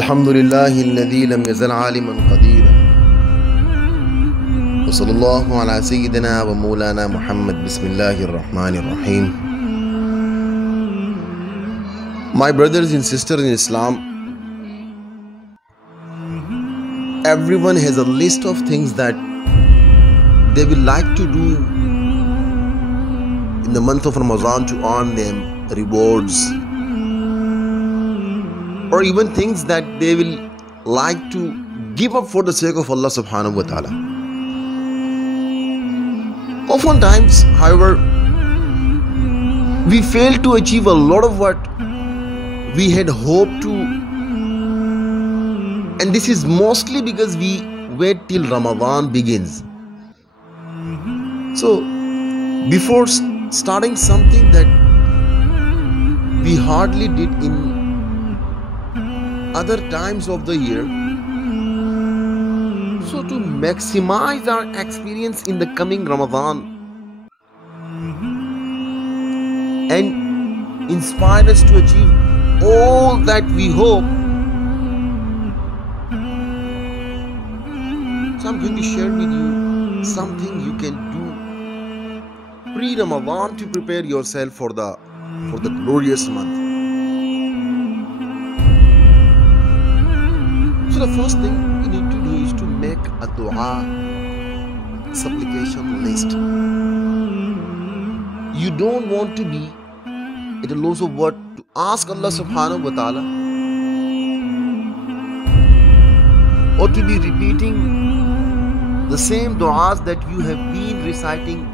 الحمد لله الذي لم يزل عالما قديرا وصلى الله على سيدنا ومولانا محمد بسم الله الرحمن الرحيم. My brothers and sisters in Islam, everyone has a list of things that they will like to do in the month of Ramadan to earn them rewards, or even things that they will like to give up for the sake of Allah subhanahu wa ta'ala. Oftentimes, however, we fail to achieve a lot of what we had hoped to, and this is mostly because we wait till Ramadan begins. So, before starting something that we hardly did in other times of the year, so to maximize our experience in the coming Ramadan and inspire us to achieve all that we hope, so I'm going to share with you something you can do pre-Ramadan to prepare yourself for the glorious month. So the first thing you need to do is to make a dua supplication list. You don't want to be at a loss of what to ask Allah subhanahu wa ta'ala, or to be repeating the same du'as that you have been reciting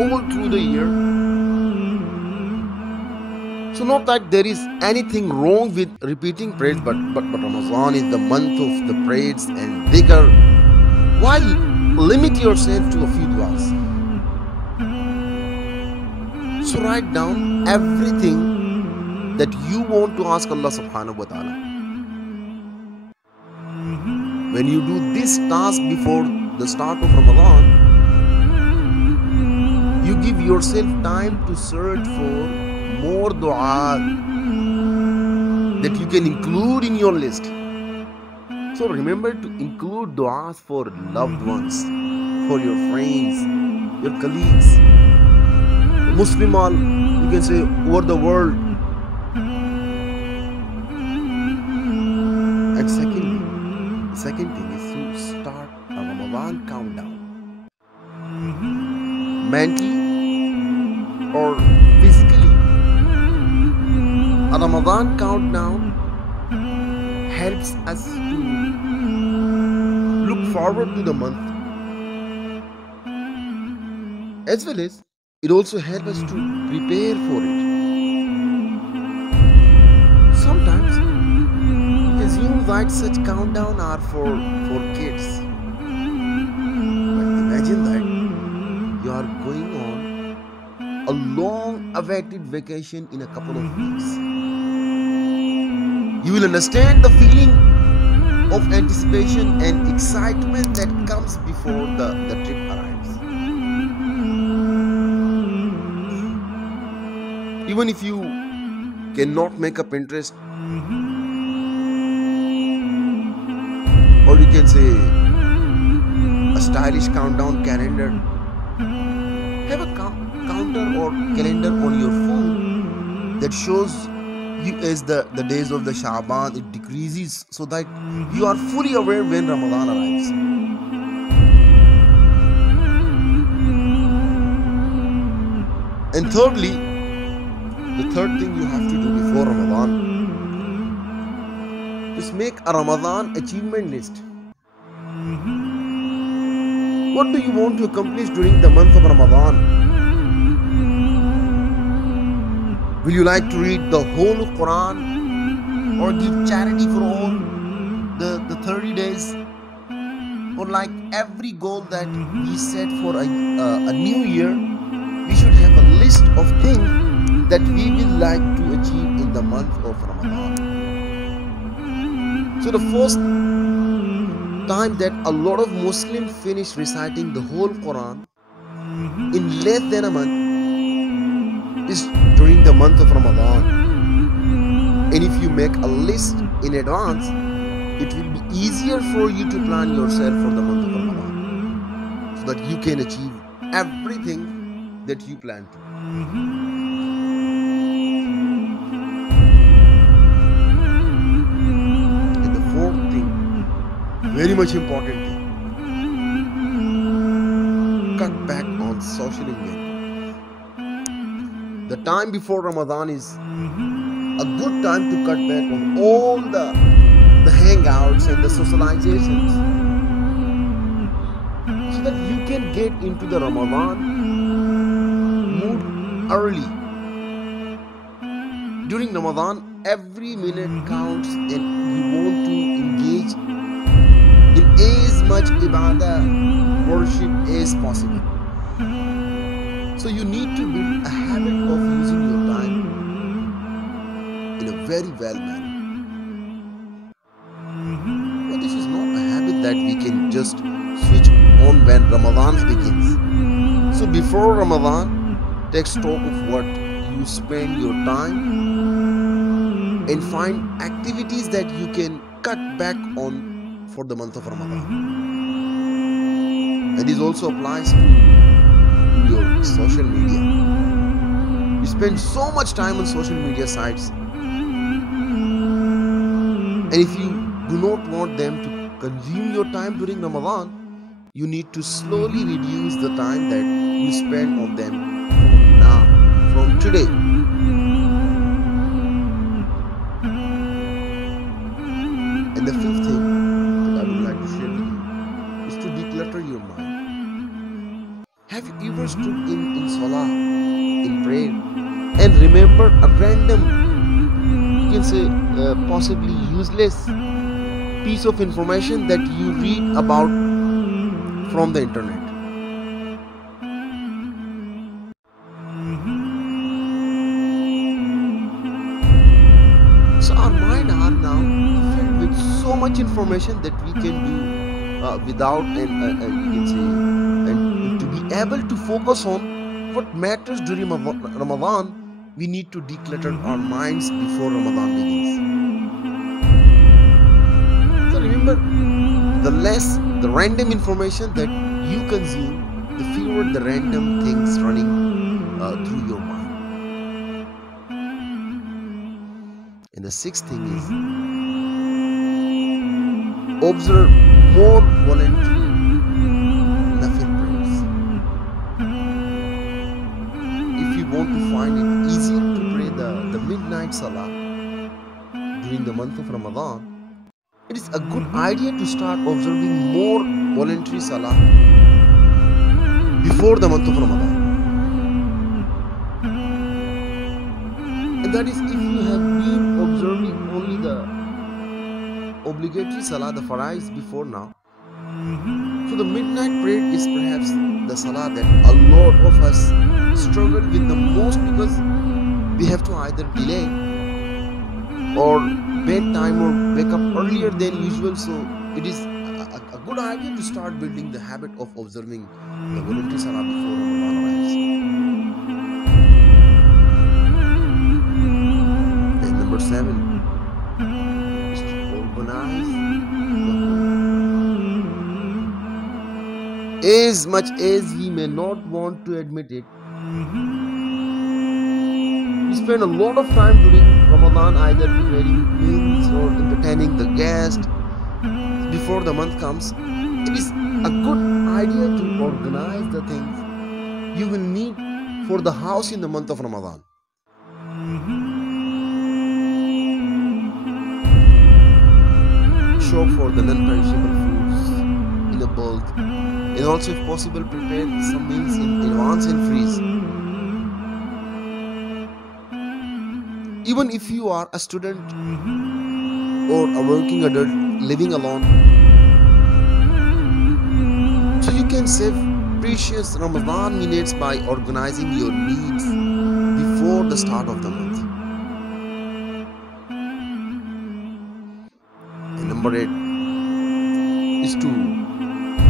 all through the year. So not that there is anything wrong with repeating prayers, but Ramadan is the month of the prayers and dhikr. Why limit yourself to a few du'as? So write down everything that you want to ask Allah subhanahu wa ta'ala. When you do this task before the start of Ramadan, you give yourself time to search for more dua that you can include in your list. So remember to include du'as for loved ones, for your friends, your colleagues, Muslim, you can say, over the world. And secondly, the second thing is to start a Ramadan countdown. Mentally or physically, a Ramadan countdown helps us to look forward to the month, as well as it also helps us to prepare for it. Sometimes we assume that such countdown are for kids, but imagine that you are going on a long awaited vacation in a couple of weeks. You will understand the feeling of anticipation and excitement that comes before the trip arrives. Even if you cannot make a Pinterest, or you can say a stylish countdown calendar, have a counter or calendar on your phone that shows you as the days of the Sha'ban, it decreases, so that you are fully aware when Ramadan arrives. And thirdly, the third thing you have to do before Ramadan is make a Ramadan achievement list. What do you want to accomplish during the month of Ramadan? Will you like to read the whole of Quran, or give charity for all the 30 days? Or like every goal that we set for a new year, we should have a list of things that we will like to achieve in the month of Ramadan. So the first time that a lot of Muslims finish reciting the whole Quran in less than a month is during the month of Ramadan. And if you make a list in advance, it will be easier for you to plan yourself for the month of Ramadan so that you can achieve everything that you plan to. And the fourth thing, very much important thing, cut back on social engagement. The time before Ramadan is a good time to cut back on all the hangouts and the socializations so that you can get into the Ramadan mood early. During Ramadan, every minute counts and you want to engage in as much ibadah, worship as possible. So you need to build a habit of using your time in a very well manner. But this is not a habit that we can just switch on when Ramadan begins. So before Ramadan, take stock of what you spend your time and find activities that you can cut back on for the month of Ramadan. And this also applies to your social media. You spend so much time on social media sites, and if you do not want them to consume your time during Ramadan, you need to slowly reduce the time that you spend on them from today. And the fifth thing that I would like to share with you is to declutter your mind. Have you ever stood in salah, in prayer, and remember a random, you can say possibly useless piece of information that you read about from the internet? So our mind are now filled with so much information that we can do without, and you can say, and to be able to focus on what matters during Ramadan, we need to declutter our minds before Ramadan begins. So remember, the less the random information that you consume, the fewer the random things running through your mind. And the sixth thing is, observe more voluntary nafil prayers. If you want to find it easier to pray the midnight salah during the month of Ramadan, it is a good idea to start observing more voluntary salah before the month of Ramadan. And that is if you have been observing only the obligatory salah, the farais, before now. So the midnight prayer is perhaps the salah that a lot of us struggle with the most, because we have to either delay or bedtime or wake up earlier than usual. So it is a good idea to start building the habit of observing the voluntary salah before Ramadan arrives. And number 7 is to organize the home. As much as we may not want to admit it, we spend a lot of time during Ramadan either preparing meals or entertaining the guests. Before the month comes, it is a good idea to organize the things you will need for the house in the month of Ramadan. Shop for the non-perishable foods in a bulk, and also if possible prepare some meals in advance and freeze. Even if you are a student or a working adult living alone, so you can save precious Ramadan minutes by organizing your needs before the start of the month. And number 8 is to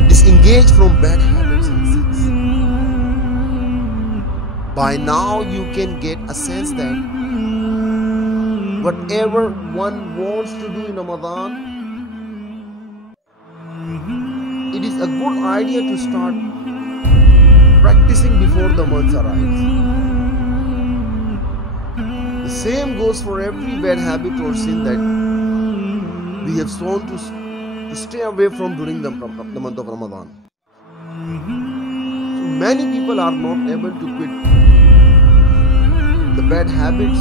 disengage from bad habits and sins. By now you can get a sense that whatever one wants to do in Ramadan, it is a good idea to start practicing before the month arrives. The same goes for every bad habit or sin that we have shown to stay away from during the month of Ramadan. So many people are not able to quit the bad habits.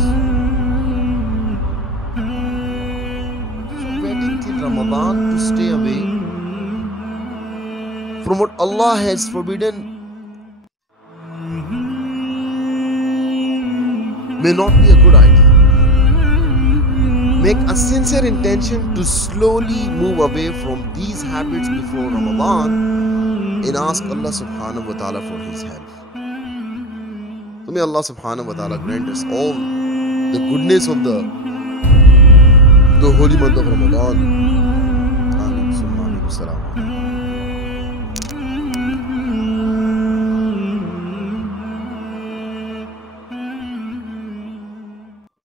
So waiting till Ramadan to stay away from what Allah has forbidden may not be a good idea. Make a sincere intention to slowly move away from these habits before Ramadan and ask Allah subhanahu wa ta'ala for His help. So may Allah subhanahu wa ta'ala grant us all the goodness of the holy month of Ramadan.